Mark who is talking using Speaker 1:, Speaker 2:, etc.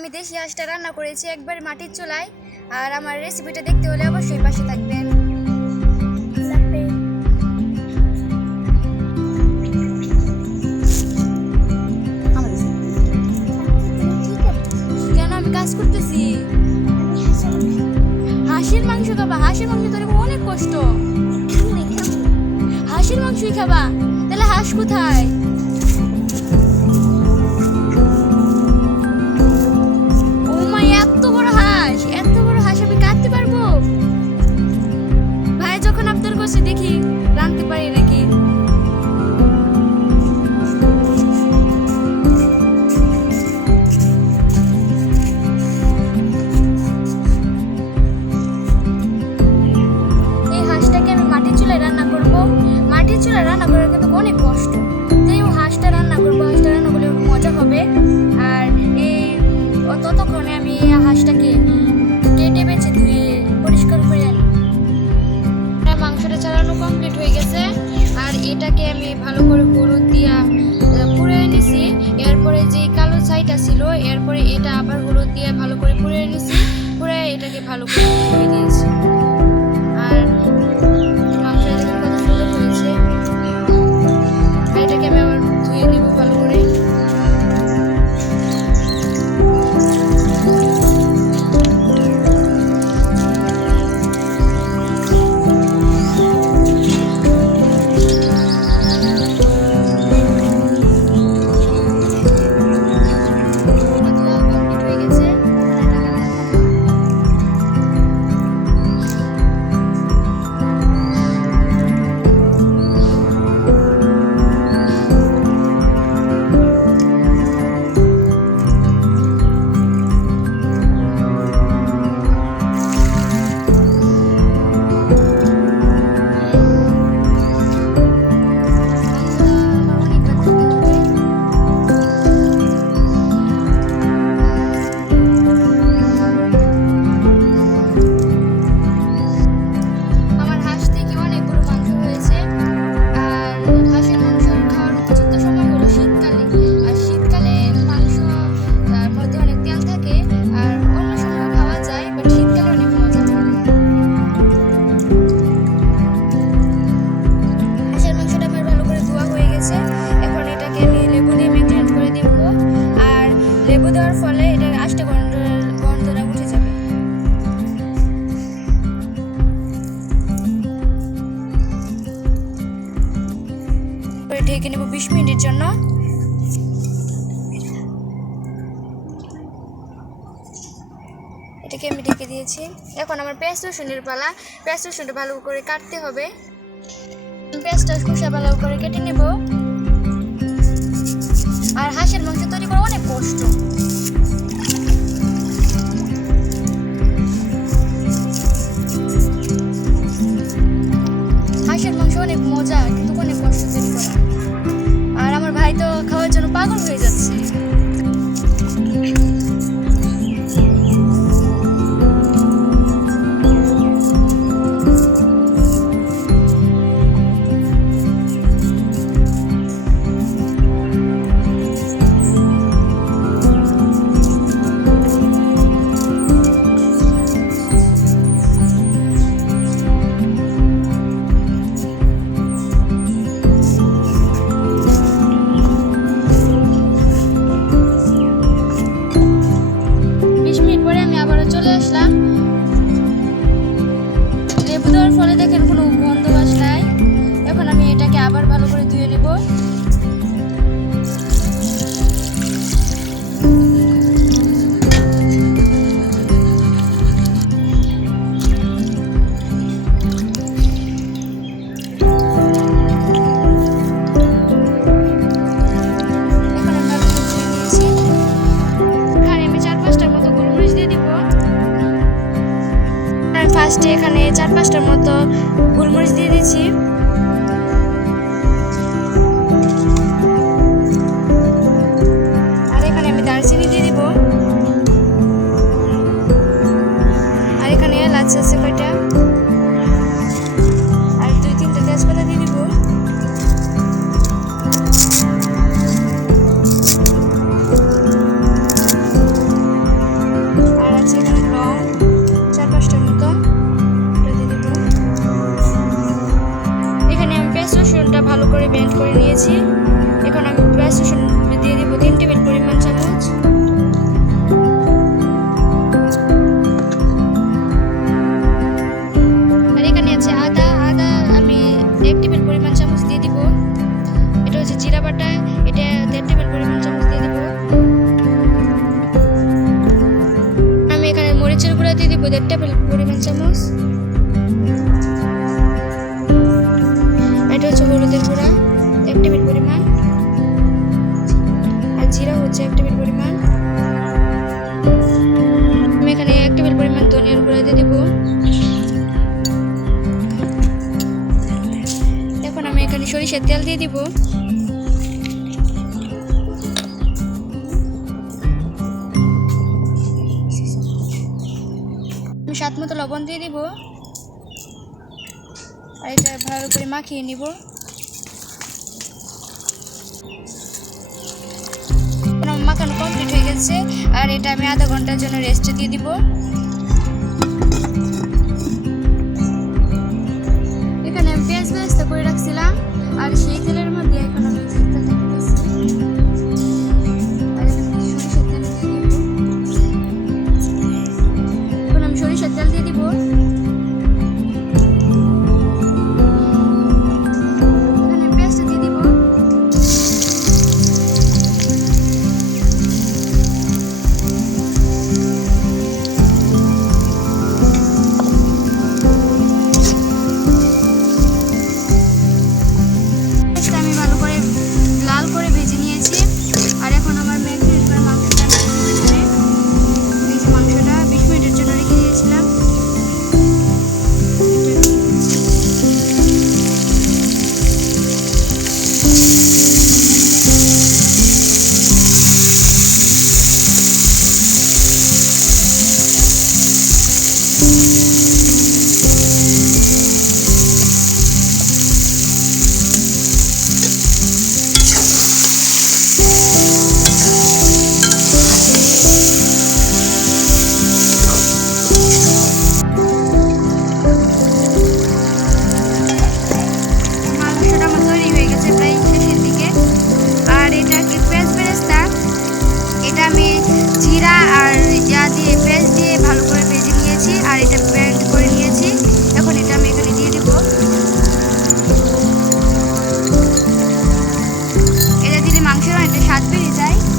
Speaker 1: আমি দেশি হাঁসটা রান্না করেছি একবার মাটির চুলায়, আর আমার রেসিপিটা দেখতে হলে অবশ্যই পাশে থাকবেন। কেন আমি কাজ করতেছি? হাঁসের মাংস খাবা, হাঁসের মাংস তোর অনেক কষ্ট। হাঁসের মাংসই খাবা, তাহলে হাঁস কোথায়? এটাকে আমি ভালো করে হলুদ দিয়া পুরে এনেছি এরপরে যে কালো ছাইটা ছিল, এরপরে এটা আবার হলুদ দিয়ে ভালো করে পুড়ে নিছি পুড়ে এটাকে ভালো করে ধুয়ে দিয়েছি। লেবু দেওয়ার ফলে এটার আষ্টে গন্ধ গন্ধটা উঠে যাবে। ঢেকে নেব বিশ মিনিটের জন্য। এটাকে আমি ঢেকে দিয়েছি। এখন আমার পেঁয়াজ রসুনের পালা, পেঁয়াজ রসুনটা ভালো করে কাটতে হবে। পেঁয়াজটা খোসা ভালো করে কেটে নেব। আর হাঁসের মাংস তৈরি করা অনেক কষ্ট। ফলে দেখেন কোনো গন্ধ বাস নাই এখন আমি এটাকে আবার ভালো করে ধুয়ে নেব। ফার্স্টে এখানে চার পাঁচটার মতো গোলমরিচ দিয়ে দিয়েছি। টেবিল পরিমাণ চামচ। এটা হচ্ছে হলুদের গুঁড়া, এক টেবিল পরিমাণ। আর জিরা হচ্ছে এক টেবিল পরিমাণ। আমি এখানে এক টেবিল পরিমাণ ধনিয়ার গুঁড়া দিয়ে দিব। এখন আমি এখানে সরিষার তেল দিয়ে দিব। আমি স্বাদ মতো লবণ দিয়ে দিব। আর এটা ভালো করে মাখিয়ে নিব। মাখানো কমপ্লিট হয়ে গেছে। আর এটা আমি আধা ঘণ্টার জন্য রেস্টে দিয়ে দিব। এখানে আমি পেঁয়াজ বেরেস্তা করে রাখছিলাম। আর সেই তেলে de boa. রাত বেড়ে